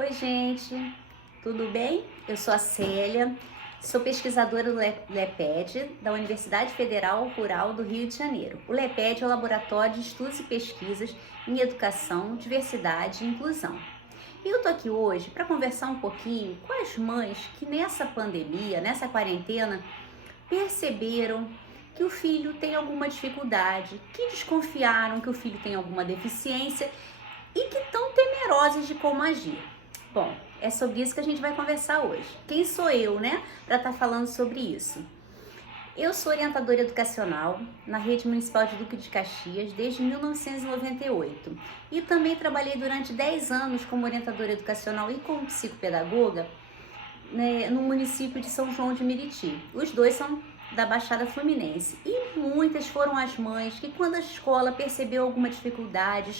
Oi, gente, tudo bem? Eu sou a Célia, sou pesquisadora do LEPED, da Universidade Federal Rural do Rio de Janeiro. O LEPED é o Laboratório de Estudos e Pesquisas em Educação, Diversidade e Inclusão. E eu tô aqui hoje para conversar um pouquinho com as mães que nessa pandemia, nessa quarentena, perceberam que o filho tem alguma dificuldade, que desconfiaram que o filho tem alguma deficiência e que estão temerosas de como agir. Bom, é sobre isso que a gente vai conversar hoje. Quem sou eu, né, para estar falando sobre isso? Eu sou orientadora educacional na Rede Municipal de Duque de Caxias desde 1998 e também trabalhei durante 10 anos como orientadora educacional e como psicopedagoga, né, no município de São João de Meriti. Os dois são da Baixada Fluminense e muitas foram as mães que, quando a escola percebeu alguma dificuldade,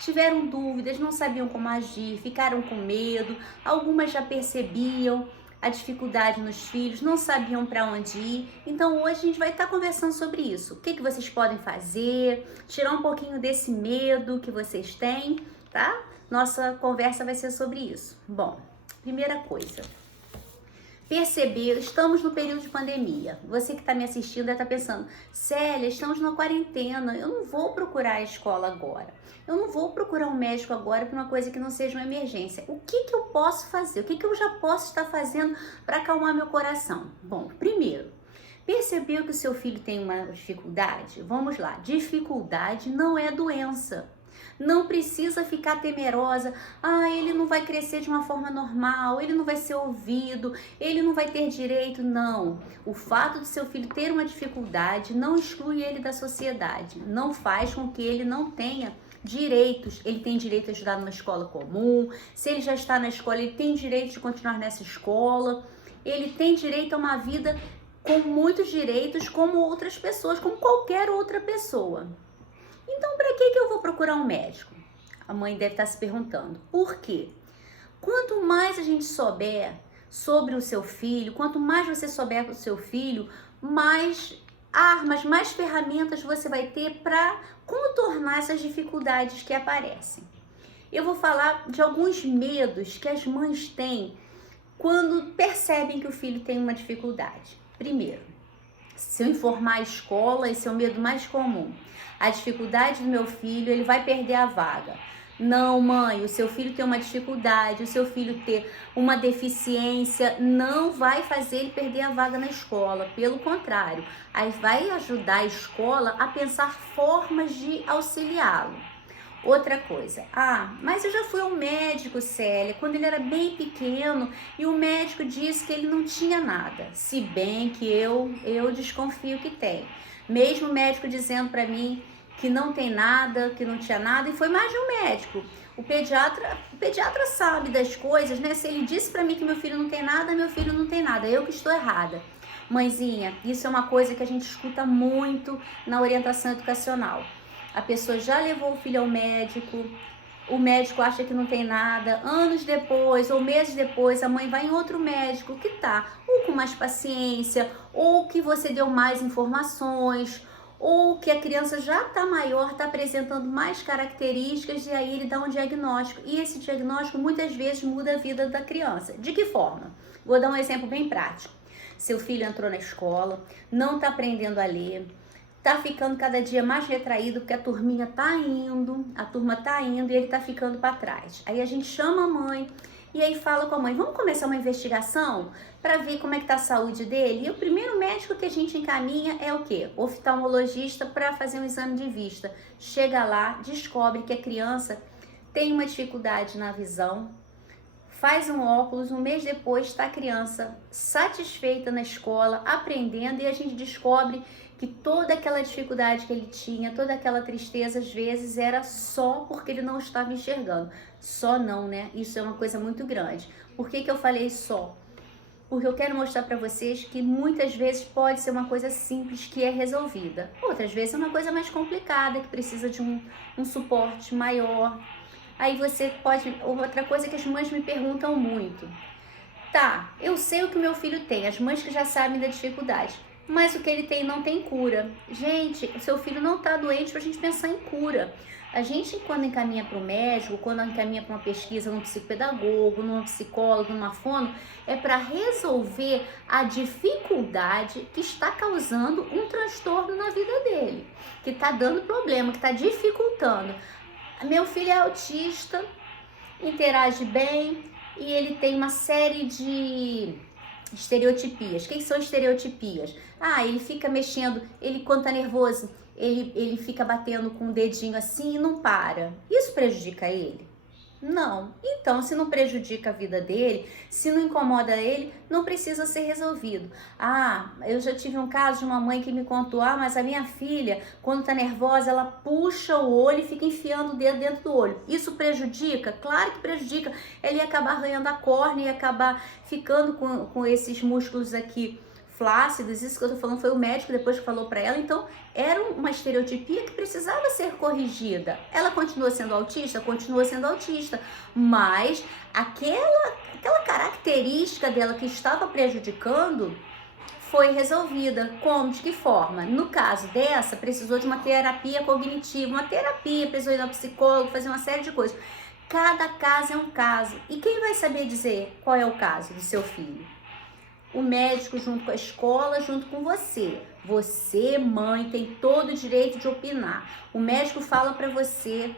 tiveram dúvidas, não sabiam como agir, ficaram com medo, algumas já percebiam a dificuldade nos filhos, não sabiam para onde ir. Então hoje a gente vai estar conversando sobre isso. O que vocês podem fazer, tirar um pouquinho desse medo que vocês têm, tá? Nossa conversa vai ser sobre isso. Bom, primeira coisa, perceber, estamos no período de pandemia. Você que está me assistindo deve estar pensando, Célia, estamos na quarentena, eu não vou procurar a escola agora. Eu não vou procurar um médico agora para uma coisa que não seja uma emergência. O que eu posso fazer? O que eu já posso estar fazendo para acalmar meu coração? Bom, primeiro, percebeu que o seu filho tem uma dificuldade? Vamos lá, dificuldade não é doença. Não precisa ficar temerosa, ele não vai crescer de uma forma normal, ele não vai ser ouvido, ele não vai ter direito, não. O fato de seu filho ter uma dificuldade não exclui ele da sociedade, não faz com que ele não tenha direitos. Ele tem direito a estudar numa escola comum, se ele já está na escola, ele tem direito de continuar nessa escola, ele tem direito a uma vida com muitos direitos como outras pessoas, como qualquer outra pessoa. Então, para que eu vou procurar um médico? A mãe deve estar se perguntando. Por quê? Quanto mais a gente souber sobre o seu filho, quanto mais você souber do seu filho, mais armas, mais ferramentas você vai ter para contornar essas dificuldades que aparecem. Eu vou falar de alguns medos que as mães têm quando percebem que o filho tem uma dificuldade. Primeiro, se eu informar a escola, esse é o medo mais comum. A dificuldade do meu filho, ele vai perder a vaga. Não, mãe, o seu filho tem uma dificuldade, o seu filho ter uma deficiência não vai fazer ele perder a vaga na escola. Pelo contrário, aí vai ajudar a escola a pensar formas de auxiliá-lo. Outra coisa, mas eu já fui ao médico, Célia, quando ele era bem pequeno e o médico disse que ele não tinha nada. Se bem que eu desconfio que tem. Mesmo o médico dizendo para mim que não tem nada, que não tinha nada, e foi mais de um médico. O pediatra sabe das coisas, né? Se ele disse para mim que meu filho não tem nada, meu filho não tem nada, eu que estou errada. Mãezinha, isso é uma coisa que a gente escuta muito na orientação educacional. A pessoa já levou o filho ao médico, o médico acha que não tem nada, anos depois ou meses depois a mãe vai em outro médico que tá ou com mais paciência, ou que você deu mais informações, ou que a criança já tá maior, tá apresentando mais características e aí ele dá um diagnóstico. E esse diagnóstico muitas vezes muda a vida da criança. De que forma? Vou dar um exemplo bem prático. Seu filho entrou na escola, não tá aprendendo a ler, tá ficando cada dia mais retraído porque a turma tá indo e ele tá ficando para trás. Aí a gente chama a mãe e aí fala com a mãe, vamos começar uma investigação para ver como é que tá a saúde dele? E o primeiro médico que a gente encaminha é o quê? Oftalmologista para fazer um exame de vista. Chega lá, descobre que a criança tem uma dificuldade na visão, faz um óculos, um mês depois está a criança satisfeita na escola, aprendendo, e a gente descobre que toda aquela dificuldade que ele tinha, toda aquela tristeza, às vezes era só porque ele não estava enxergando. Só não, né? Isso é uma coisa muito grande. Por que eu falei só? Porque eu quero mostrar para vocês que muitas vezes pode ser uma coisa simples que é resolvida. Outras vezes é uma coisa mais complicada, que precisa de um suporte maior. Aí você pode... Outra coisa que as mães me perguntam muito. Tá, eu sei o que o meu filho tem, as mães que já sabem da dificuldade. mas o que ele tem não tem cura. Gente, o seu filho não está doente para a gente pensar em cura. A gente, quando encaminha para o médico, quando encaminha para uma pesquisa num psicopedagogo, num psicólogo, numa fono, é para resolver a dificuldade que está causando um transtorno na vida dele, que está dando problema, que está dificultando. Meu filho é autista, interage bem e ele tem uma série de estereotipias. O que são estereotipias? Ele fica mexendo, ele quando tá nervoso, ele fica batendo com o dedinho assim e não para. Isso prejudica ele? Não. Então, se não prejudica a vida dele, se não incomoda ele, não precisa ser resolvido. Eu já tive um caso de uma mãe que me contou, mas a minha filha, quando tá nervosa, ela puxa o olho e fica enfiando o dedo dentro do olho. Isso prejudica? Claro que prejudica. Ela ia acabar arranhando a córnea, ia acabar ficando com esses músculos aqui flácidos. Isso que eu tô falando foi o médico depois que falou para ela. Então, era uma estereotipia que precisava ser corrigida. Ela continua sendo autista? Continua sendo autista, mas aquela característica dela que estava prejudicando foi resolvida. Como? De que forma? No caso dessa, precisou de uma terapia cognitiva, precisou ir ao psicólogo, fazer uma série de coisas. Cada caso é um caso. E quem vai saber dizer qual é o caso do seu filho? O médico junto com a escola, junto com você. Você, mãe, tem todo o direito de opinar. O médico fala para você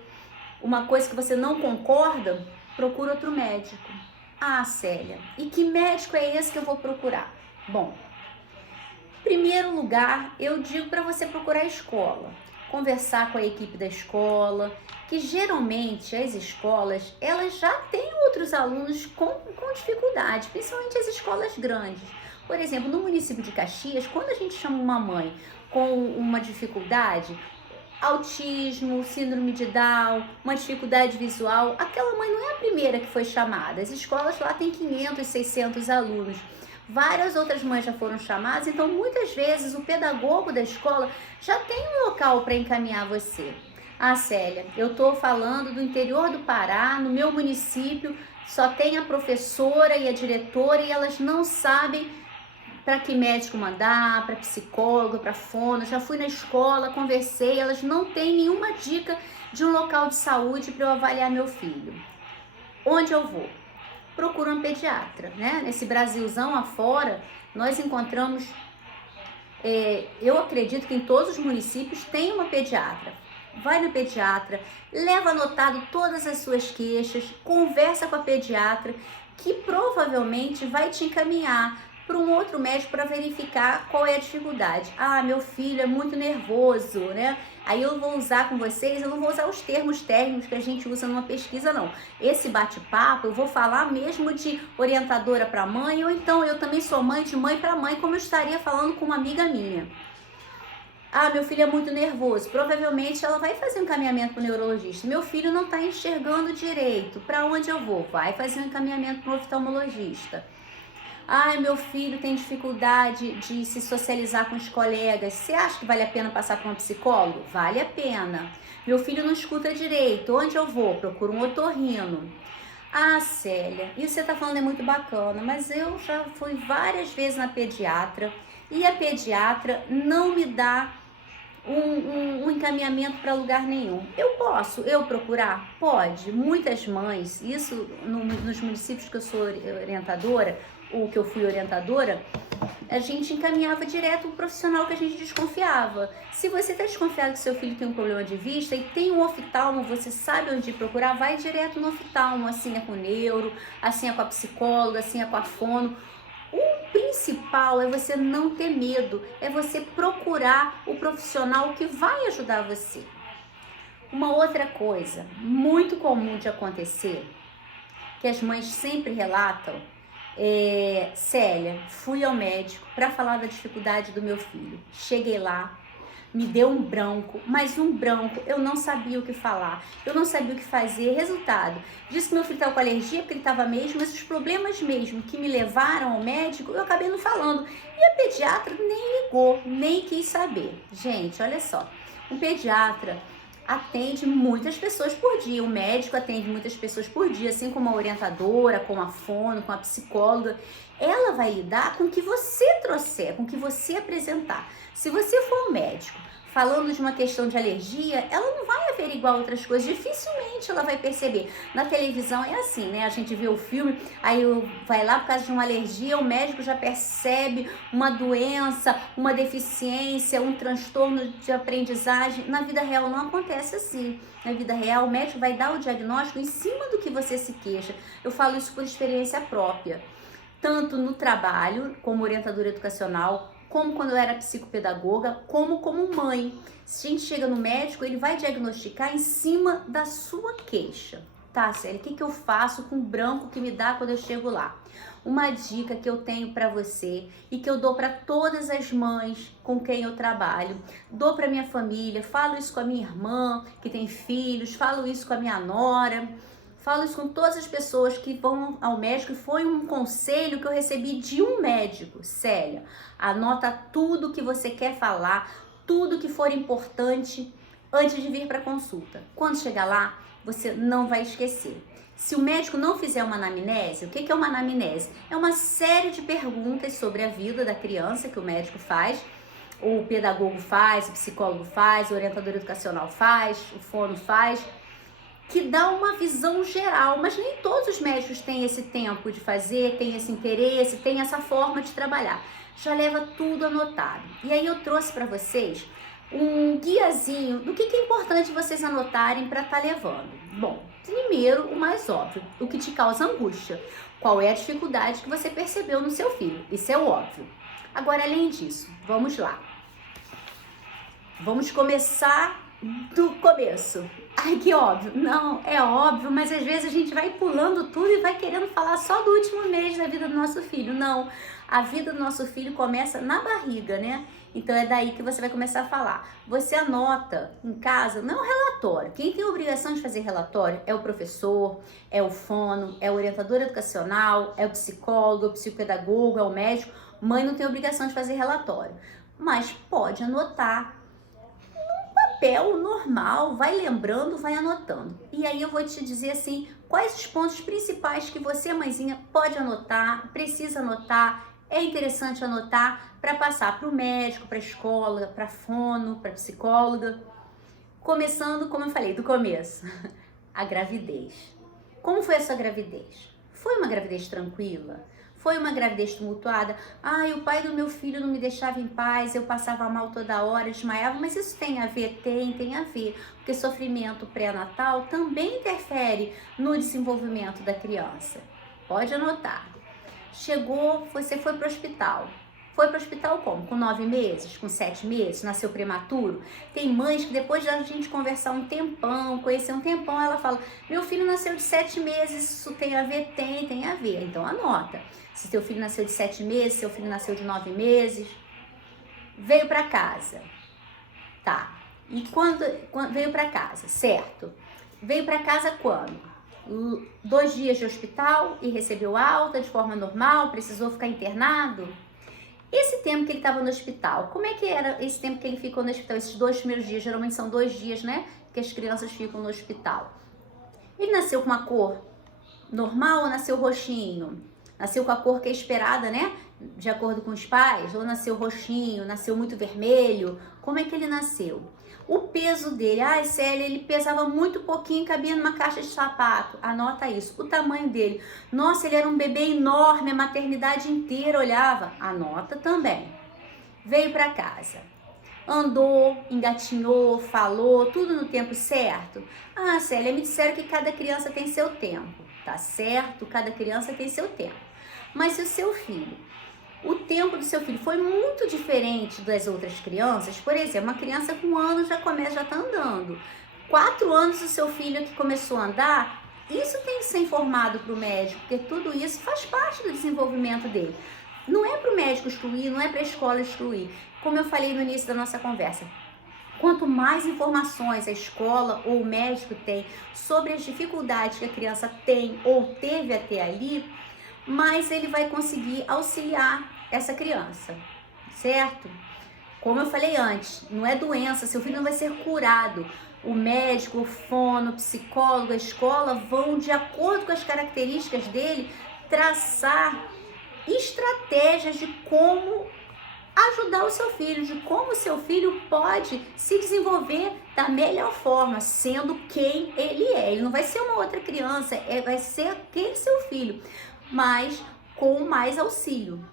uma coisa que você não concorda, procura outro médico. Célia, e que médico é esse que eu vou procurar? Bom, em primeiro lugar, eu digo para você procurar a escola. Conversar com a equipe da escola, que geralmente as escolas, elas já têm outros alunos com dificuldade, principalmente as escolas grandes. Por exemplo, no município de Caxias, quando a gente chama uma mãe com uma dificuldade, autismo, síndrome de Down, uma dificuldade visual, aquela mãe não é a primeira que foi chamada. As escolas lá têm 500, 600 alunos. Várias outras mães já foram chamadas, então muitas vezes o pedagogo da escola já tem um local para encaminhar você. Célia, eu estou falando do interior do Pará, no meu município, só tem a professora e a diretora e elas não sabem para que médico mandar, para psicólogo, para fono. Já fui na escola, conversei, elas não têm nenhuma dica de um local de saúde para eu avaliar meu filho. Onde eu vou? Procura um pediatra, né? Nesse Brasilzão afora, nós encontramos, eu acredito que em todos os municípios tem uma pediatra. Vai no pediatra, leva anotado todas as suas queixas, conversa com a pediatra, que provavelmente vai te encaminhar para um outro médico para verificar qual é a dificuldade. Meu filho é muito nervoso, né? Aí eu vou usar com vocês, eu não vou usar os termos técnicos que a gente usa numa pesquisa, não. Esse bate-papo eu vou falar mesmo de orientadora para mãe, ou então eu também sou mãe de mãe para mãe, como eu estaria falando com uma amiga minha. Meu filho é muito nervoso. Provavelmente ela vai fazer um encaminhamento para o neurologista. Meu filho não está enxergando direito. Para onde eu vou? Vai fazer um encaminhamento para o oftalmologista. Meu filho tem dificuldade de se socializar com os colegas. Você acha que vale a pena passar por um psicólogo? Vale a pena. Meu filho não escuta direito. Onde eu vou? Procuro um otorrino. Célia, isso você está falando é muito bacana, mas eu já fui várias vezes na pediatra e a pediatra não me dá um encaminhamento para lugar nenhum. Posso procurar? Pode. Muitas mães, isso nos municípios que eu sou orientadora, ou que eu fui orientadora, a gente encaminhava direto um profissional que a gente desconfiava. Se você está desconfiado que seu filho tem um problema de vista e tem um oftalmo, você sabe onde procurar, vai direto no oftalmo, assim é com o neuro, assim é com a psicóloga, assim é com a fono. O principal é você não ter medo, é você procurar o profissional que vai ajudar você. Uma outra coisa muito comum de acontecer, que as mães sempre relatam, Célia, fui ao médico para falar da dificuldade do meu filho. Cheguei lá, me deu um branco, mas um branco, eu não sabia o que falar, eu não sabia o que fazer. Resultado, disse que meu filho estava com alergia, porque ele estava mesmo, mas os problemas mesmo que me levaram ao médico, eu acabei não falando. E a pediatra nem ligou, nem quis saber. Gente, olha só, um pediatra, atende muitas pessoas por dia. O médico atende muitas pessoas por dia, assim como a orientadora, com a fono, com a psicóloga. Ela vai lidar com o que você trouxer, com o que você apresentar. Se você for um médico falando de uma questão de alergia, ela não vai averiguar outras coisas, dificilmente ela vai perceber. Na televisão é assim, né? A gente vê o filme, aí vai lá por causa de uma alergia, o médico já percebe uma doença, uma deficiência, um transtorno de aprendizagem. Na vida real não acontece assim. Na vida real, o médico vai dar o diagnóstico em cima do que você se queixa. Eu falo isso por experiência própria, tanto no trabalho, como orientadora educacional, como quando eu era psicopedagoga, como mãe. Se a gente chega no médico, ele vai diagnosticar em cima da sua queixa. Tá, Célia, o que eu faço com o branco que me dá quando eu chego lá? Uma dica que eu tenho para você e que eu dou para todas as mães com quem eu trabalho, dou para minha família, falo isso com a minha irmã que tem filhos, falo isso com a minha nora, falo isso com todas as pessoas que vão ao médico, e foi um conselho que eu recebi de um médico. Célia, anota tudo que você quer falar, tudo que for importante antes de vir para a consulta. Quando chegar lá, você não vai esquecer. Se o médico não fizer uma anamnese, o que é uma anamnese? É uma série de perguntas sobre a vida da criança que o médico faz, o pedagogo faz, o psicólogo faz, o orientador educacional faz, o fono faz, que dá uma visão geral, mas nem todos os médicos têm esse tempo de fazer, têm esse interesse, têm essa forma de trabalhar. Já leva tudo anotado. E aí eu trouxe para vocês um guiazinho do que é importante vocês anotarem para estar levando. Bom, primeiro, o mais óbvio, o que te causa angústia. Qual é a dificuldade que você percebeu no seu filho? Isso é o óbvio. Agora, além disso, vamos lá. Vamos começar do começo. Ai, que óbvio. Não, é óbvio, mas às vezes a gente vai pulando tudo e vai querendo falar só do último mês da vida do nosso filho. Não, a vida do nosso filho começa na barriga, né? Então é daí que você vai começar a falar. Você anota em casa, não é um relatório. Quem tem a obrigação de fazer relatório é o professor, é o fono, é o orientador educacional, é o psicólogo, é o psicopedagogo, é o médico. Mãe não tem obrigação de fazer relatório, mas pode anotar. Papel normal, vai lembrando, vai anotando. E aí eu vou te dizer assim, quais os pontos principais que você, mãezinha, pode anotar, precisa anotar, é interessante anotar para passar para o médico, para a escola, para a fono, para a psicóloga. Começando, como eu falei, do começo, a gravidez. Como foi a sua gravidez? Foi uma gravidez tranquila? Foi uma gravidez tumultuada? Ai, o pai do meu filho não me deixava em paz, eu passava mal toda hora, desmaiava, mas isso tem a ver? Tem a ver, porque sofrimento pré-natal também interfere no desenvolvimento da criança. Pode anotar. Chegou, você foi para o hospital. Foi para o hospital como? Com 9 meses? Com 7 meses? Nasceu prematuro? Tem mães que depois de a gente conversar um tempão, conhecer um tempão, ela fala, meu filho nasceu de 7 meses, isso tem a ver? Tem a ver. Então anota. Se teu filho nasceu de 7 meses, seu filho nasceu de 9 meses, veio para casa. Tá. E quando veio para casa, certo? Veio para casa quando? 2 dias de hospital e recebeu alta de forma normal, precisou ficar internado? Esse tempo que ele estava no hospital, como é que era esse tempo que ele ficou no hospital? Esses 2 primeiros dias, geralmente são 2 dias, né? Que as crianças ficam no hospital. Ele nasceu com uma cor normal ou nasceu roxinho? Nasceu com a cor que é esperada, né? De acordo com os pais? Ou nasceu roxinho, nasceu muito vermelho? Como é que ele nasceu? O peso dele, ai Célia, ele pesava muito pouquinho, cabia numa caixa de sapato. Anota isso. O tamanho dele, nossa, ele era um bebê enorme, a maternidade inteira olhava. Anota também. Veio para casa. Andou, engatinhou, falou, tudo no tempo certo? Ah, Célia, me disseram que cada criança tem seu tempo. Tá certo, cada criança tem seu tempo. Mas se o seu filho, o tempo do seu filho foi muito diferente das outras crianças, por exemplo, uma criança com 1 ano já está andando. 4 anos o seu filho que começou a andar, isso tem que ser informado para o médico, porque tudo isso faz parte do desenvolvimento dele. Não é para o médico excluir, não é para a escola excluir. Como eu falei no início da nossa conversa, quanto mais informações a escola ou o médico tem sobre as dificuldades que a criança tem ou teve até ali, mais ele vai conseguir auxiliar essa criança, certo? Como eu falei antes, não é doença, seu filho não vai ser curado. O médico, o fono, o psicólogo, a escola vão, de acordo com as características dele, traçar estratégias de como ajudar o seu filho, de como o seu filho pode se desenvolver da melhor forma, sendo quem ele é. Ele não vai ser uma outra criança, vai ser aquele seu filho, mas com mais auxílio.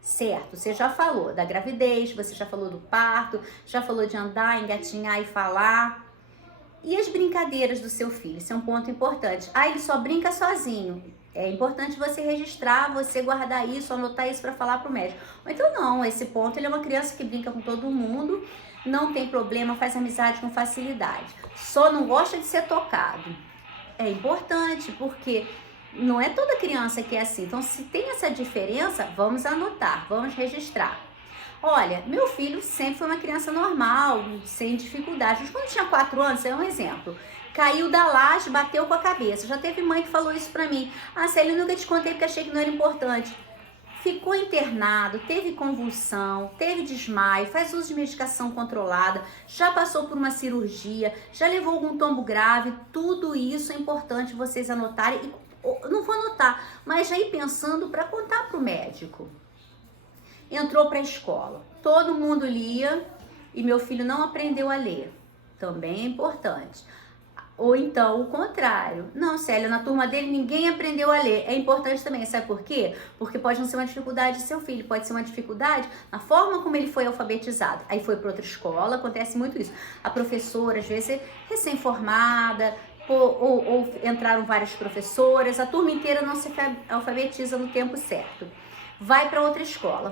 Certo, você já falou da gravidez, você já falou do parto, já falou de andar, engatinhar e falar. E as brincadeiras do seu filho? Isso é um ponto importante. Ah, ele só brinca sozinho. É importante você registrar, você guardar isso, anotar isso para falar para o médico. Ou então não, esse ponto, ele é uma criança que brinca com todo mundo, não tem problema, faz amizade com facilidade. Só não gosta de ser tocado. É importante, porque não é toda criança que é assim. Então, se tem essa diferença, vamos anotar, vamos registrar. Olha, meu filho sempre foi uma criança normal, sem dificuldade. Mas quando tinha 4 anos, é um exemplo, caiu da laje, bateu com a cabeça. Já teve mãe que falou isso pra mim. Ah, Célia, eu nunca te contei porque achei que não era importante. Ficou internado, teve convulsão, teve desmaio, faz uso de medicação controlada, já passou por uma cirurgia, já levou algum tombo grave. Tudo isso é importante vocês anotarem. E não vou anotar, mas já ir pensando para contar pro médico. Entrou para a escola, todo mundo lia e meu filho não aprendeu a ler. Também é importante. Ou então o contrário. Não, Célia, na turma dele ninguém aprendeu a ler. É importante também, sabe por quê? Porque pode não ser uma dificuldade do seu filho, pode ser uma dificuldade na forma como ele foi alfabetizado. Aí foi para outra escola, acontece muito isso. A professora, às vezes, é recém-formada, ou entraram várias professoras, a turma inteira não se alfabetiza no tempo certo. Vai para outra escola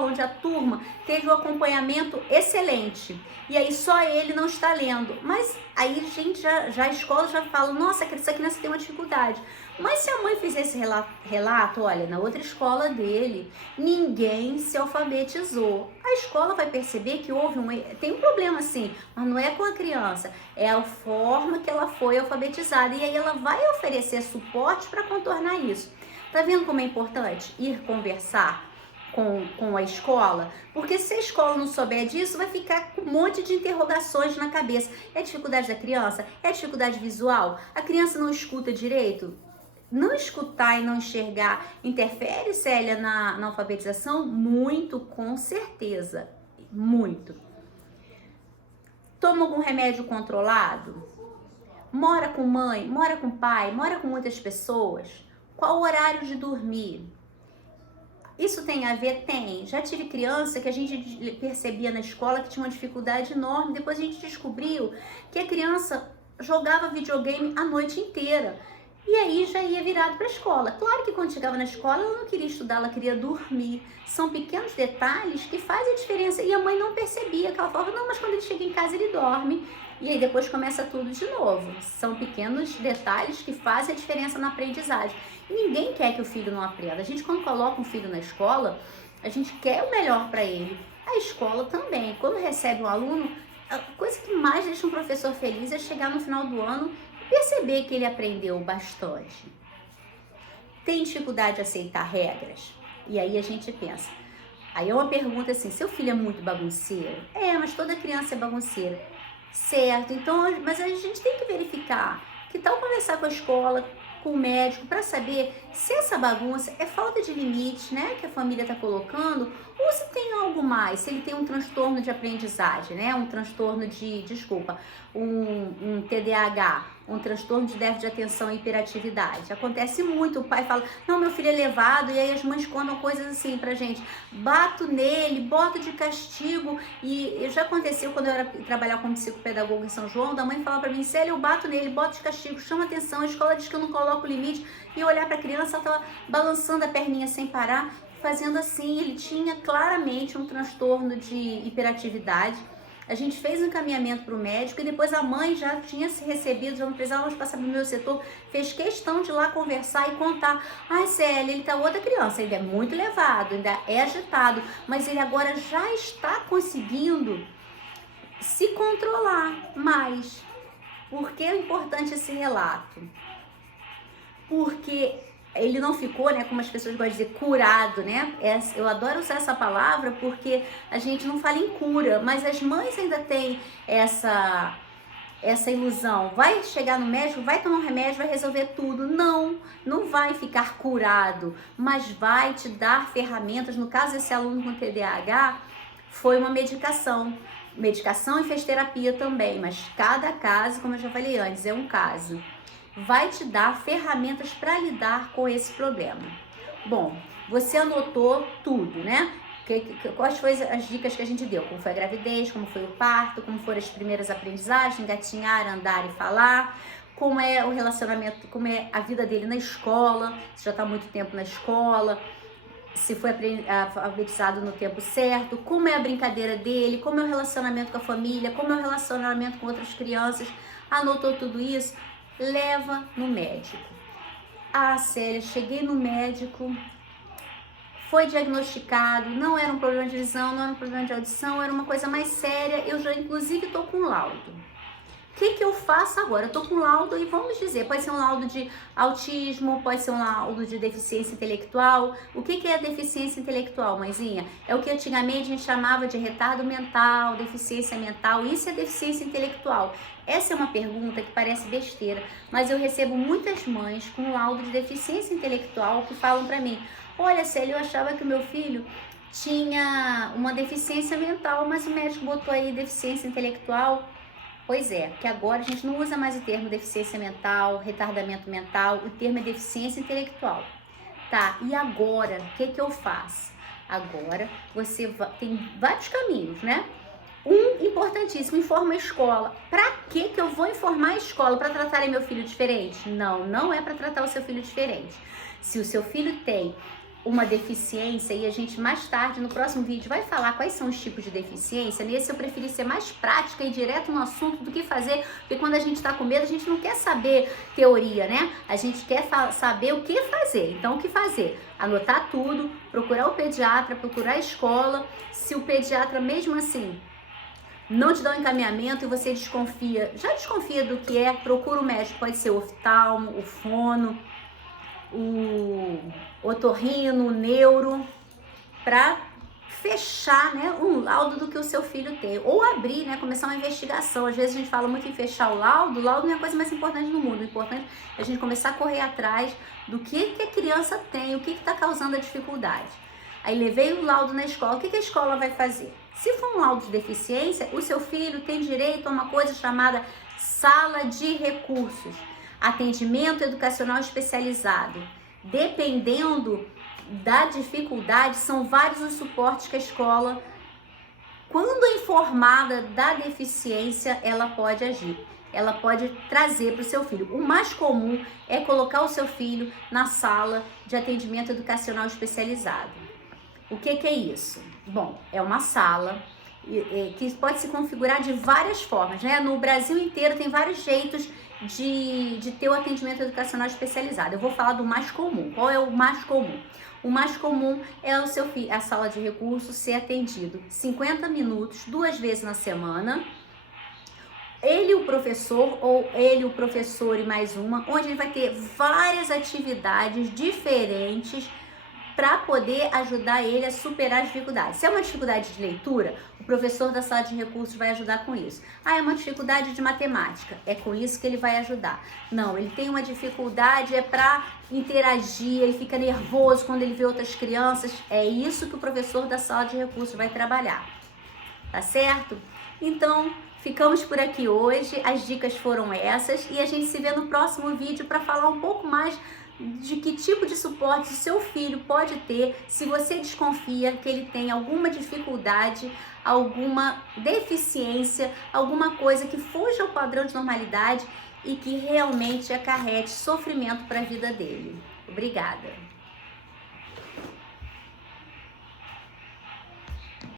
onde a turma teve um acompanhamento excelente, e aí só ele não está lendo, mas aí a escola já fala, nossa, essa criança tem uma dificuldade. Mas se a mãe fizer esse relato, olha, na outra escola dele, ninguém se alfabetizou, a escola vai perceber que tem um problema sim, mas não é com a criança, é a forma que ela foi alfabetizada, e aí ela vai oferecer suporte para contornar isso. Tá vendo como é importante ir conversar com a escola? Porque se a escola não souber disso, vai ficar com um monte de interrogações na cabeça. É dificuldade da criança? É dificuldade visual? A criança não escuta direito? Não escutar e não enxergar interfere, Célia, na alfabetização? Muito, com certeza. Muito. Toma algum remédio controlado? Mora com mãe? Mora com pai? Mora com muitas pessoas? Qual o horário de dormir? Isso tem a ver? Tem. Já tive criança que a gente percebia na escola que tinha uma dificuldade enorme. Depois a gente descobriu que a criança jogava videogame a noite inteira. E aí já ia virado para a escola. Claro que quando chegava na escola ela não queria estudar, ela queria dormir. São pequenos detalhes que fazem a diferença. E a mãe não percebia, que ela falava, não, mas quando ele chega em casa ele dorme. E aí depois começa tudo de novo. São pequenos detalhes que fazem a diferença na aprendizagem. E ninguém quer que o filho não aprenda. A gente, quando coloca um filho na escola, a gente quer o melhor para ele. A escola também. Quando recebe um aluno, a coisa que mais deixa um professor feliz é chegar no final do ano e perceber que ele aprendeu bastante. Tem dificuldade de aceitar regras? E aí a gente pensa. Aí é uma pergunta assim, seu filho é muito bagunceiro? É, mas toda criança é bagunceira. Certo, então, mas a gente tem que verificar. Que tal conversar com a escola, com o médico, para saber se essa bagunça é falta de limite, né, que a família está colocando, ou se tem algo mais, se ele tem um transtorno de aprendizagem, né, um transtorno um TDAH, um transtorno de déficit de atenção e hiperatividade. Acontece muito, o pai fala, não, meu filho é levado, e aí as mães contam coisas assim pra gente, bato nele, boto de castigo, e já aconteceu quando eu era trabalhar como psicopedagoga em São João, da mãe falava pra mim, Célia, eu bato nele, boto de castigo, chama atenção, a escola diz que eu não coloco limite, e eu olhar pra criança, ela tava balançando a perninha sem parar, fazendo assim, ele tinha claramente um transtorno de hiperatividade. A gente fez um encaminhamento para o médico e depois a mãe já tinha se recebido, já não precisava passar para o meu setor, fez questão de ir lá conversar e contar. Ai, Célia, ele tá outra criança, ele é muito levado, ainda é agitado, mas ele agora já está conseguindo se controlar mais. Por que é importante esse relato? Porque ele não ficou, né, como as pessoas gostam de dizer, curado, né? Eu adoro usar essa palavra porque a gente não fala em cura, mas as mães ainda têm essa ilusão. Vai chegar no médico, vai tomar um remédio, vai resolver tudo. Não, não vai ficar curado, mas vai te dar ferramentas. No caso desse aluno com TDAH, foi uma medicação e fez terapia também, mas cada caso, como eu já falei antes, é um caso. Vai te dar ferramentas para lidar com esse problema. Bom, você anotou tudo, né? Quais foram as dicas que a gente deu? Como foi a gravidez, como foi o parto, como foram as primeiras aprendizagens, engatinhar, andar e falar, como é o relacionamento, como é a vida dele na escola, se já está há muito tempo na escola, se foi alfabetizado no tempo certo, como é a brincadeira dele, como é o relacionamento com a família, como é o relacionamento com outras crianças. Anotou tudo isso? Leva no médico. Ah, Célia, cheguei no médico, foi diagnosticado, não era um problema de visão, não era um problema de audição, era uma coisa mais séria, eu já inclusive estou com laudo. O que eu faço agora? Eu tô com laudo e vamos dizer, pode ser um laudo de autismo, pode ser um laudo de deficiência intelectual. O que é deficiência intelectual, mãezinha? É o que antigamente a gente chamava de retardo mental, deficiência mental, isso é deficiência intelectual. Essa é uma pergunta que parece besteira, mas eu recebo muitas mães com laudo de deficiência intelectual que falam pra mim: olha, Célia, eu achava que o meu filho tinha uma deficiência mental, mas o médico botou aí deficiência intelectual. Pois é, que agora a gente não usa mais o termo deficiência mental, retardamento mental, o termo é deficiência intelectual. Tá, e agora, o que eu faço? Agora, você tem vários caminhos, né? Um importantíssimo, informa a escola. Pra que eu vou informar a escola? Para tratarem meu filho diferente? Não, não é para tratar o seu filho diferente. Se o seu filho tem uma deficiência, e a gente mais tarde, no próximo vídeo, vai falar quais são os tipos de deficiência. Nesse eu preferi ser mais prática e direto no assunto do que fazer, porque quando a gente tá com medo, a gente não quer saber teoria, né? A gente quer saber o que fazer. Então, o que fazer? Anotar tudo, procurar o pediatra, procurar a escola. Se o pediatra, mesmo assim, não te dá um encaminhamento e você desconfia, já desconfia do que é, procura o médico, pode ser o oftalmo, o fono, o otorrino, o neuro, para fechar, né, um laudo do que o seu filho tem, ou abrir, né, começar uma investigação. Às vezes a gente fala muito em fechar o laudo não é a coisa mais importante do mundo. O importante é a gente começar a correr atrás do que a criança tem, o que está causando a dificuldade. Aí levei o laudo na escola, o que a escola vai fazer? Se for um laudo de deficiência, o seu filho tem direito a uma coisa chamada sala de recursos, atendimento educacional especializado. Dependendo da dificuldade, são vários os suportes que a escola, quando informada da deficiência, ela pode agir. Ela pode trazer para o seu filho. O mais comum é colocar o seu filho na sala de atendimento educacional especializado. O que é isso? Bom, é uma sala que pode se configurar de várias formas, né? No Brasil inteiro tem vários jeitos de ter o atendimento educacional especializado. Eu vou falar do mais comum. Qual é o mais comum? O mais comum é o seu filho, a sala de recursos, ser atendido 50 minutos, 2 vezes na semana. Ele, o professor, ou ele, o professor e mais uma, onde ele vai ter várias atividades diferentes para poder ajudar ele a superar as dificuldades. Se é uma dificuldade de leitura, o professor da sala de recursos vai ajudar com isso. Ah, é uma dificuldade de matemática, é com isso que ele vai ajudar. Não, ele tem uma dificuldade, é para interagir, ele fica nervoso quando ele vê outras crianças, é isso que o professor da sala de recursos vai trabalhar. Tá certo? Então, ficamos por aqui hoje, as dicas foram essas e a gente se vê no próximo vídeo para falar um pouco mais de que tipo de suporte o seu filho pode ter se você desconfia que ele tem alguma dificuldade, alguma deficiência, alguma coisa que fuja ao padrão de normalidade e que realmente acarrete sofrimento para a vida dele. Obrigada!